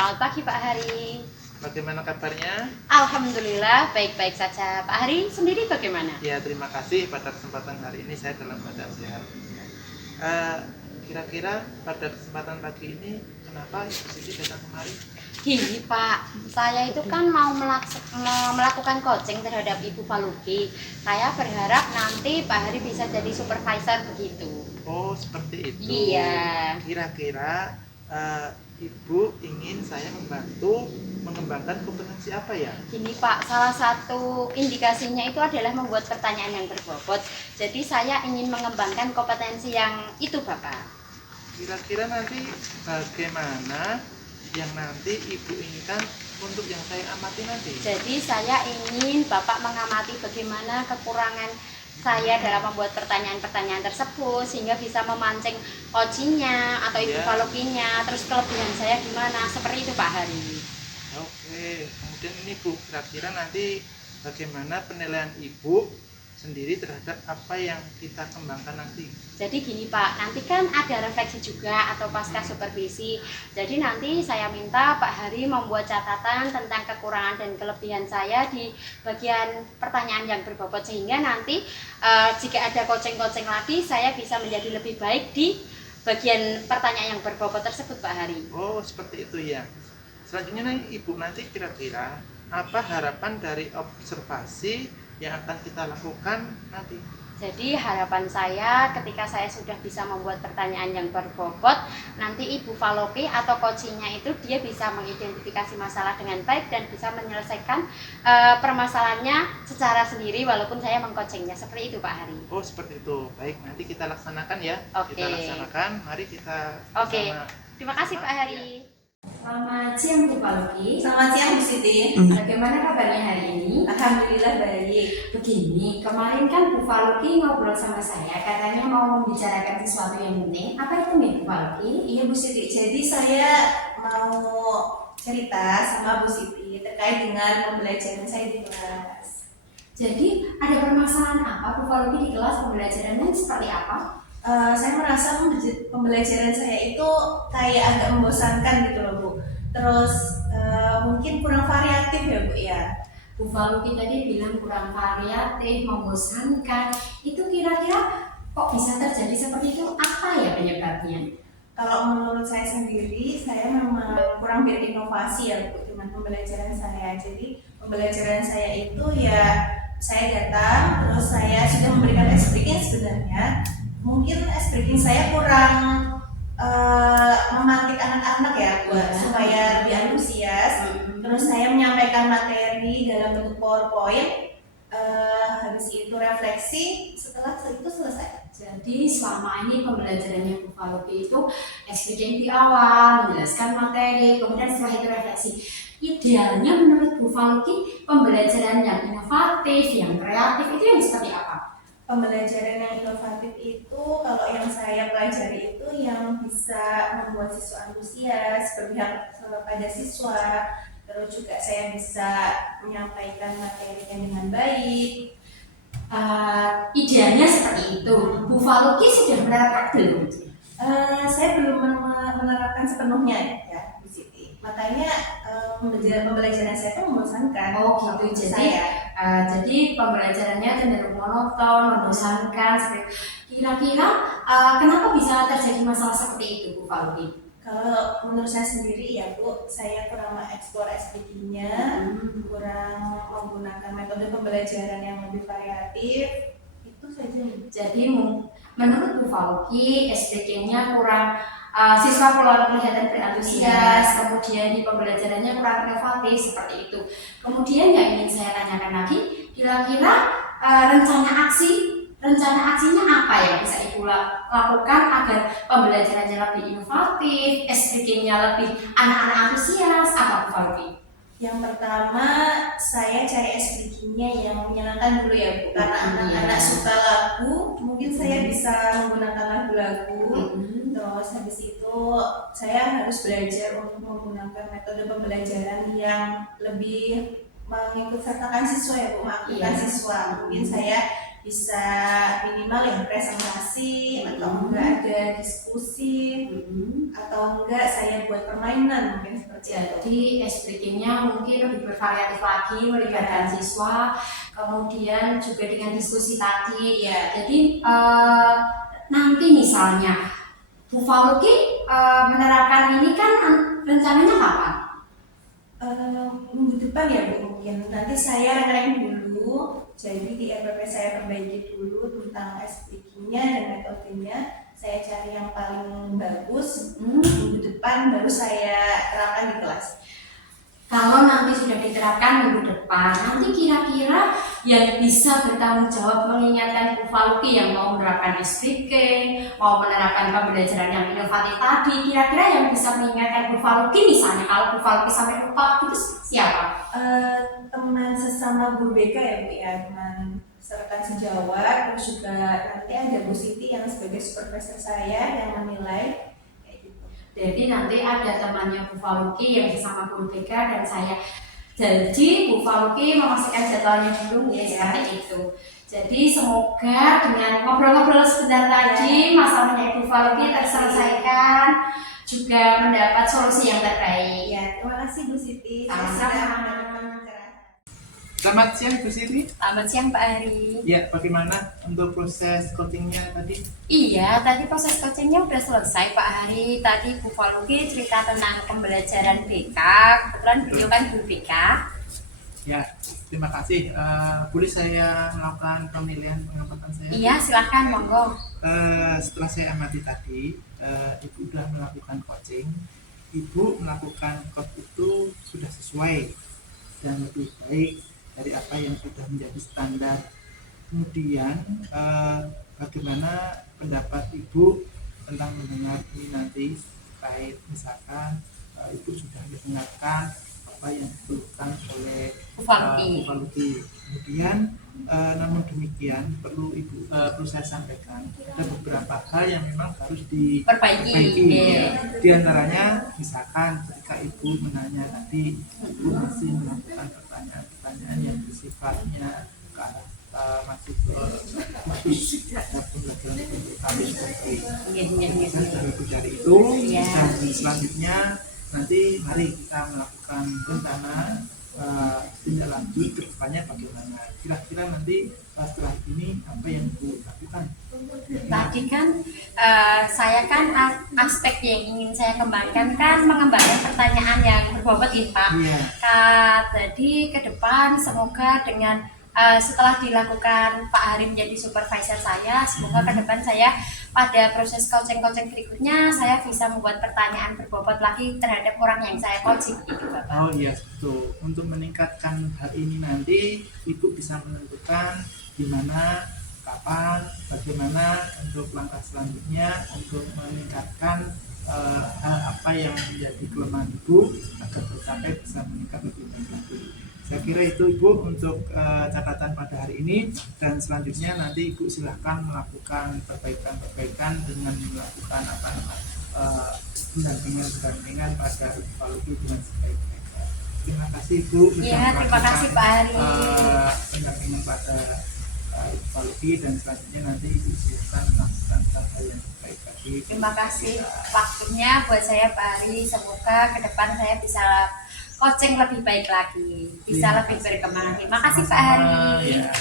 Selamat pagi Pak Hari. Bagaimana kabarnya? Alhamdulillah baik-baik saja. Pak Hari sendiri bagaimana? Ya, terima kasih pada kesempatan hari ini saya dalam keadaan sehat. Kira-kira pada kesempatan pagi ini kenapa Ibu Siti datang kemari? Gini Pak, saya itu kan mau melakukan coaching terhadap Ibu Faluki. Saya berharap nanti Pak Hari bisa jadi supervisor begitu. Oh, seperti itu. Iya. Kira-kira Ibu ingin saya membantu mengembangkan kompetensi apa ya? Gini Pak, salah satu indikasinya itu adalah membuat pertanyaan yang berbobot. Jadi saya ingin mengembangkan kompetensi yang itu Bapak. Kira-kira nanti bagaimana yang nanti Ibu inginkan untuk yang saya amati nanti? Jadi saya ingin Bapak mengamati bagaimana kekurangan saya dalam membuat pertanyaan-pertanyaan tersebut sehingga bisa memancing coachingnya atau Ibu Falukinya, terus kelebihan saya gimana, seperti itu Pak Hari. Oke, kemudian ini Bu, kira-kira nanti bagaimana penilaian Ibu sendiri terhadap apa yang kita kembangkan nanti? Jadi gini Pak, nanti kan ada refleksi juga atau pasca supervisi. Jadi nanti saya minta Pak Hari membuat catatan tentang kekurangan dan kelebihan saya di bagian pertanyaan yang berbobot, sehingga nanti jika ada coaching-coaching lagi saya bisa menjadi lebih baik di bagian pertanyaan yang berbobot tersebut Pak Hari. Oh, seperti itu ya. Selanjutnya Ibu nanti kira-kira apa harapan dari observasi yang akan kita lakukan nanti? Jadi harapan saya ketika saya sudah bisa membuat pertanyaan yang berbobot, nanti Ibu Faluki atau coachingnya itu dia bisa mengidentifikasi masalah dengan baik dan bisa menyelesaikan permasalahannya secara sendiri walaupun saya mengcoachingnya. Seperti itu Pak Hari. Oh, seperti itu. Baik, nanti kita laksanakan ya. Oke. Kita laksanakan. Mari kita Oke. Terima kasih Pak Hari. Selamat siang Bu Faluki. Selamat siang Bu Siti. Bagaimana kabarnya hari ini? Alhamdulillah baik. Begini, kemarin kan Bu Faluki ngobrol sama saya, katanya mau membicarakan sesuatu yang penting. Apa itu nih Bu Faluki? Iya Bu Siti, jadi saya mau cerita sama Bu Siti terkait dengan pembelajaran saya di kelas. Jadi ada permasalahan apa Bu Faluki di kelas, pembelajarannya seperti apa? Saya merasa pembelajaran saya itu kayak agak membosankan gitu loh Bu. Terus mungkin kurang variatif ya Bu ya. Bu Faluki tadi bilang kurang variatif, membosankan. Itu kira-kira kok bisa terjadi seperti itu? Apa ya penyebabnya? Kalau menurut saya sendiri, saya memang kurang berinovasi ya Bu dengan pembelajaran saya. Jadi pembelajaran saya itu ya saya datang, terus saya sudah memberikan ice breaking sebenarnya. Mungkin ice breaking saya kurang memantik anak-anak ya buat supaya lebih antusias. Terus saya menyampaikan materi dalam bentuk PowerPoint. Habis itu refleksi, setelah itu selesai. Jadi selama ini pembelajarannya Bu Faluki itu explaining di awal, menjelaskan materi, kemudian setelah itu refleksi. Idealnya menurut Bu Faluki pembelajaran yang inovatif, yang kreatif itu yang seperti apa? Pembelajaran yang inovatif itu kalau yang saya pelajari itu yang bisa membuat siswa antusias, berpihak pada siswa, terus juga saya bisa menyampaikan materinya dengan baik. Idealnya seperti itu. Bu Faluki sudah menerapkan belum? Saya belum menerapkan sepenuhnya ya Bu Siti. Makanya pembelajaran saya itu membosankan. Oh gitu. Jadi pembelajarannya cenderung monoton, membosankan. Kira-kira kenapa bisa terjadi masalah seperti itu Bu Faluki? Kalau menurut saya sendiri ya Bu, saya kurang mengeksplor SPG-nya, kurang menggunakan metode pembelajaran yang lebih variatif, itu saja. Jadi menurut Bu Faluki SPG-nya kurang, siswa kelihatan berantusias, kemudian di pembelajarannya kurang inovatif seperti itu. Kemudian yang ingin saya tanyakan lagi, kira-kira rencana aksinya apa yang bisa Ibu lakukan agar pembelajarannya lebih inovatif, SPG-nya lebih anak-anak antusias, apa Bu Faluki? Yang pertama, saya cari SPG-nya yang menyenangkan dulu ya Bu, karena anak-anak suka lagu, mungkin saya bisa menggunakan lagu-lagu. Terus habis itu saya harus belajar untuk menggunakan metode pembelajaran yang lebih mengikut sertakan siswa ya Bu, mengaktifkan siswa. Mungkin saya bisa minimal ya presentasi atau enggak ada diskusi atau enggak saya buat permainan mungkin seperti itu. Jadi speakingnya mungkin lebih bervariatif lagi, melibatkan siswa, kemudian juga dengan diskusi tadi. Iya. Jadi nanti misalnya Bu Faluki menerapkan ini kan rencananya kapan? Minggu depan ya Bu, mungkin nanti saya rank dulu, jadi di RPP saya perbaiki dulu tentang speakingnya dan metodenya, saya cari yang paling bagus. Minggu depan baru saya terapkan di kelas. Kalau nanti sudah diterapkan minggu depan, nanti kira-kira yang bisa bertanggung jawab mengingatkan Bu Faluki yang mau menerapkan speaking, mau menerapkan pembelajaran yang inovatif tadi, kira-kira yang bisa mengingatkan Bu Faluki misalnya kalau Bu Faluki sampai lupa itu siapa? Teman sesama guru BK ya Bu ya, teman rekan sejawat, terus juga nanti ada Bu Siti yang sebagai supervisor saya yang menilai. Jadi nanti ada temannya Bu Faluki yang bersama guru BK dan saya janji Bu Faluki memastikan jadwalnya dulu ya seperti itu. Jadi semoga dengan ngobrol-ngobrol sebentar tadi masalahnya Bu Faluki terselesaikan, juga mendapat solusi yang terbaik. Ya, terima kasih Bu Siti. Sama-sama. Selamat siang Bu Siti. Selamat siang Pak Ari. Ya, bagaimana untuk proses coachingnya tadi? Iya, tadi proses coachingnya udah selesai Pak Hari. Tadi Bu Faluki cerita tentang pembelajaran BK. Kebetulan beliau kan guru BK. Ya, terima kasih. Boleh saya melakukan pemilihan pengamatan saya? Iya, silahkan monggo. Setelah saya amati tadi, Ibu sudah melakukan coaching. Ibu melakukan coach itu sudah sesuai dan lebih baik dari apa yang sudah menjadi standar. Kemudian bagaimana pendapat Ibu tentang mendengar ini nanti terkait misalkan Ibu sudah mendengarkan apa yang diperlukan oleh Bu Faluki. Bu Faluki. Kemudian namun demikian perlu saya sampaikan ada beberapa hal yang memang harus diperbaiki. Di antaranya misalkan ketika Ibu menanya tadi, Ibu masih melakukan pertanyaan-pertanyaan yang bersifatnya ke arah masih khusus pembelajaran kami seperti dari Ibu cari itu. Dan selanjutnya nanti mari kita melakukan rencana tindak lanjut ke depannya bagaimana. Kira-kira nanti setelah ini apa yang Ibu lakukan? Tadi kan saya kan aspek yang ingin saya kembangkan kan mengembangkan pertanyaan yang berbobot ini Pak. Iya. Jadi ke depan semoga dengan setelah dilakukan Pak Hari menjadi supervisor saya, semoga ke depan saya pada proses coaching berikutnya saya bisa membuat pertanyaan berbobot lagi terhadap orang yang saya coaching itu Bapak. Oh iya, betul. Untuk meningkatkan hal ini nanti Ibu bisa menentukan di mana, kapan, bagaimana untuk langkah selanjutnya untuk meningkatkan hal apa yang menjadi kelemahan Ibu agar tercapai bisa meningkat lebih baik lagi. Saya kira itu Ibu untuk catatan pada hari ini, dan selanjutnya nanti Ibu silahkan melakukan perbaikan dengan melakukan pendampingan pada Ibu Faluki dengan sebaik-baiknya. Terima kasih Ibu. Iya, terima kasih Pak Hari. Pendampingan pada Ibu Faluki, dan selanjutnya nanti Ibu silahkan melakukan hal yang baik lagi. Terima kasih waktunya buat saya Pak Hari. Semoga ke depan saya bisa coaching lebih baik lagi, bisa lebih berkembang. Terima kasih Pak Hari. Ya.